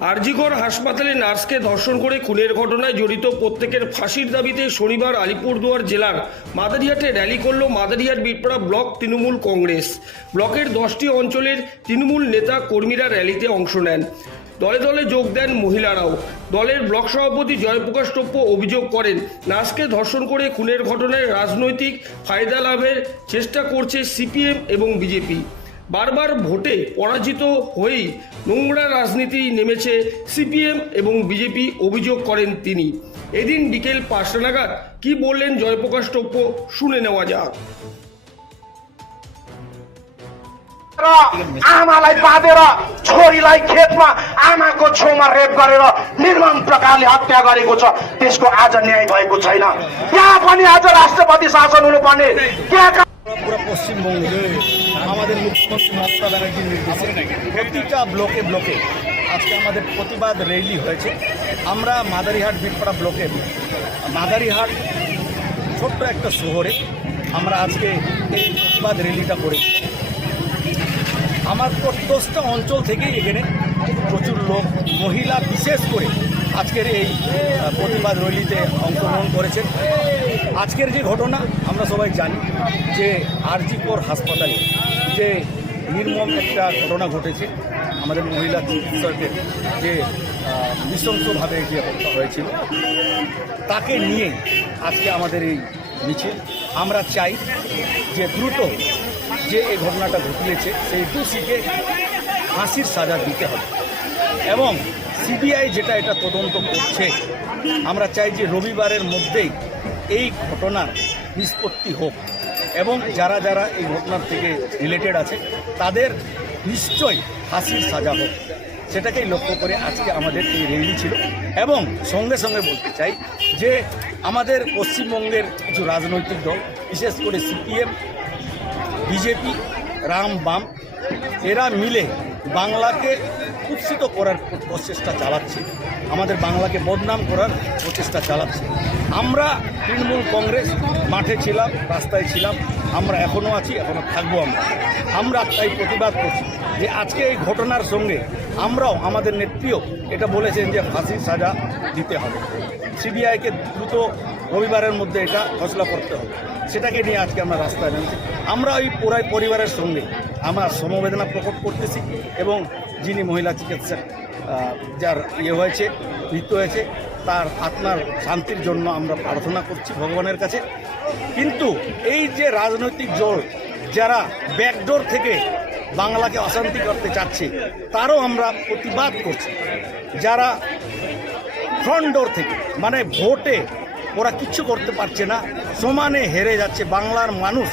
আরজিকর হাসপাতালে নার্সকে ধর্ষণ করে খুনের ঘটনায় জড়িত প্রত্যেকের ফাঁসির দাবিতে শনিবার আলিপুরদুয়ার জেলার মাদারিহাটে র্যালি করল মাদারিহাট বিটপাড়া ব্লক তৃণমূল কংগ্রেস। ব্লকের দশটি অঞ্চলের তৃণমূল নেতা কর্মীরা র্যালিতে অংশ নেন। দলে দলে যোগ দেন মহিলারাও। দলের ব্লক সভাপতি জয়প্রকাশ টপ্প অভিযোগ করেন, নার্সকে ধর্ষণ করে খুনের ঘটনায় রাজনৈতিক ফায়দা লাভের চেষ্টা করছে সিপিএম এবং বিজেপি। বারবার ভোটে পরাজিত হয়েই নোংরা রাজনীতি নেমেছে সিপিএম এবং বিজেপি অভিযোগ করেন তিনি এদিন বিকেল পাঁচটা নাগাদ কি বললেন জয়প্রকাশ টপ্প শুনে নেওয়া যাক र आमालाई बाँधेर छोरीलाई खेतमा आमाको छेउमा रेप गरेर निर्मम प्रकारले हत्या गरेको छ त्यसको आज न्याय भएको छैन त्यहाँ पनि आज राष्ट्रपति शासन हुनुपर्ने त्यहाँका পুরো পশ্চিমবঙ্গে আমাদের মুখ্যমন্ত্রী মমতা ব্যানার্জির নির্দেশে প্রতিটা ব্লকে ব্লকে আজকে আমাদের প্রতিবাদ র্যালি হয়েছে। আমরা মাদারিহাট বিটপাড়া ব্লকে মাদারিহাট ছোট্ট একটা শহরে আমরা আজকে এই প্রতিবাদ র্যালিটা করেছি। আমার দশটা অঞ্চল থেকেই এখানে প্রচুর লোক, মহিলা বিশেষ করে আজকের এই প্রতিবাদ র্যালিতে অংশগ্রহণ করেছেন। আজকের যে ঘটনা, আমরা সবাই জানি যে আরজিকর হাসপাতালে যে নির্মম একটা ঘটনা ঘটেছে, আমাদের মহিলা চিকিৎসকের যে নৃশংসভাবে যে হত্যা হয়েছিল, তাকে নিয়ে আজকে আমাদের এই মিছিল। আমরা চাই যে দ্রুত যে এই ঘটনাটা ঘটিয়েছে, সেই দোষীকে ফাঁসির সাজা দিতে হবে। এবং সিবিআই যেটা এটা তদন্ত করছে, আমরা চাই যে রবিবারের মধ্যেই এই ঘটনার নিষ্পত্তি হোক। এবং যারা যারা এই ঘটনার থেকে রিলেটেড আছে, তাদের নিশ্চয়ই ফাঁসির সাজা হোক। সেটাকেই লক্ষ্য করে আজকে আমাদের এই র্যালি ছিল। এবং সঙ্গে সঙ্গে বলতে চাই যে আমাদের পশ্চিমবঙ্গের কিছু রাজনৈতিক দল, বিশেষ করে সিপিএম, বিজেপি, রাম বাম, এরা মিলে বাংলাকে কুৎসিত করার প্রচেষ্টা চালাচ্ছে। আমাদের বাংলাকে বদনাম করার প্রচেষ্টা চালাচ্ছে। আমরা তৃণমূল কংগ্রেস, মাঠে ছিলাম, রাস্তায় ছিলাম, আমরা এখনও আছি এখনও থাকব আমরা। আমরা তাই প্রতিবাদ করছি যে আজকে এই ঘটনার সঙ্গে আমরাও, আমাদের নেত্রীও এটা বলেছেন যে ফাঁসির সাজা দিতে হবে। সিবিআইকে দ্রুত রবিবারের মধ্যে এটা ফসলা করতে হবে। সেটাকে নিয়ে আজকে আমরা রাস্তায় নেমেছি। আমরা ওই পুরাই পরিবারের সঙ্গে আমরা সমবেদনা প্রকট করতেছি এবং যিনি মহিলা চিকিৎসক যার ইয়ে হয়েছে, মৃত্যু হয়েছে, তার আত্মার শান্তির জন্য আমরা প্রার্থনা করছি ভগবানের কাছে। কিন্তু এই যে রাজনৈতিক জোর, যারা ব্যাকডোর থেকে বাংলাকে অশান্তি করতে চাচ্ছে, তারও আমরা প্রতিবাদ করছি। যারা ফ্রন্ট ডোর থেকে মানে ভোটে ওরা কিচ্ছু করতে পারছে না। সমানে হেরে যাচ্ছে বাংলার মানুষ।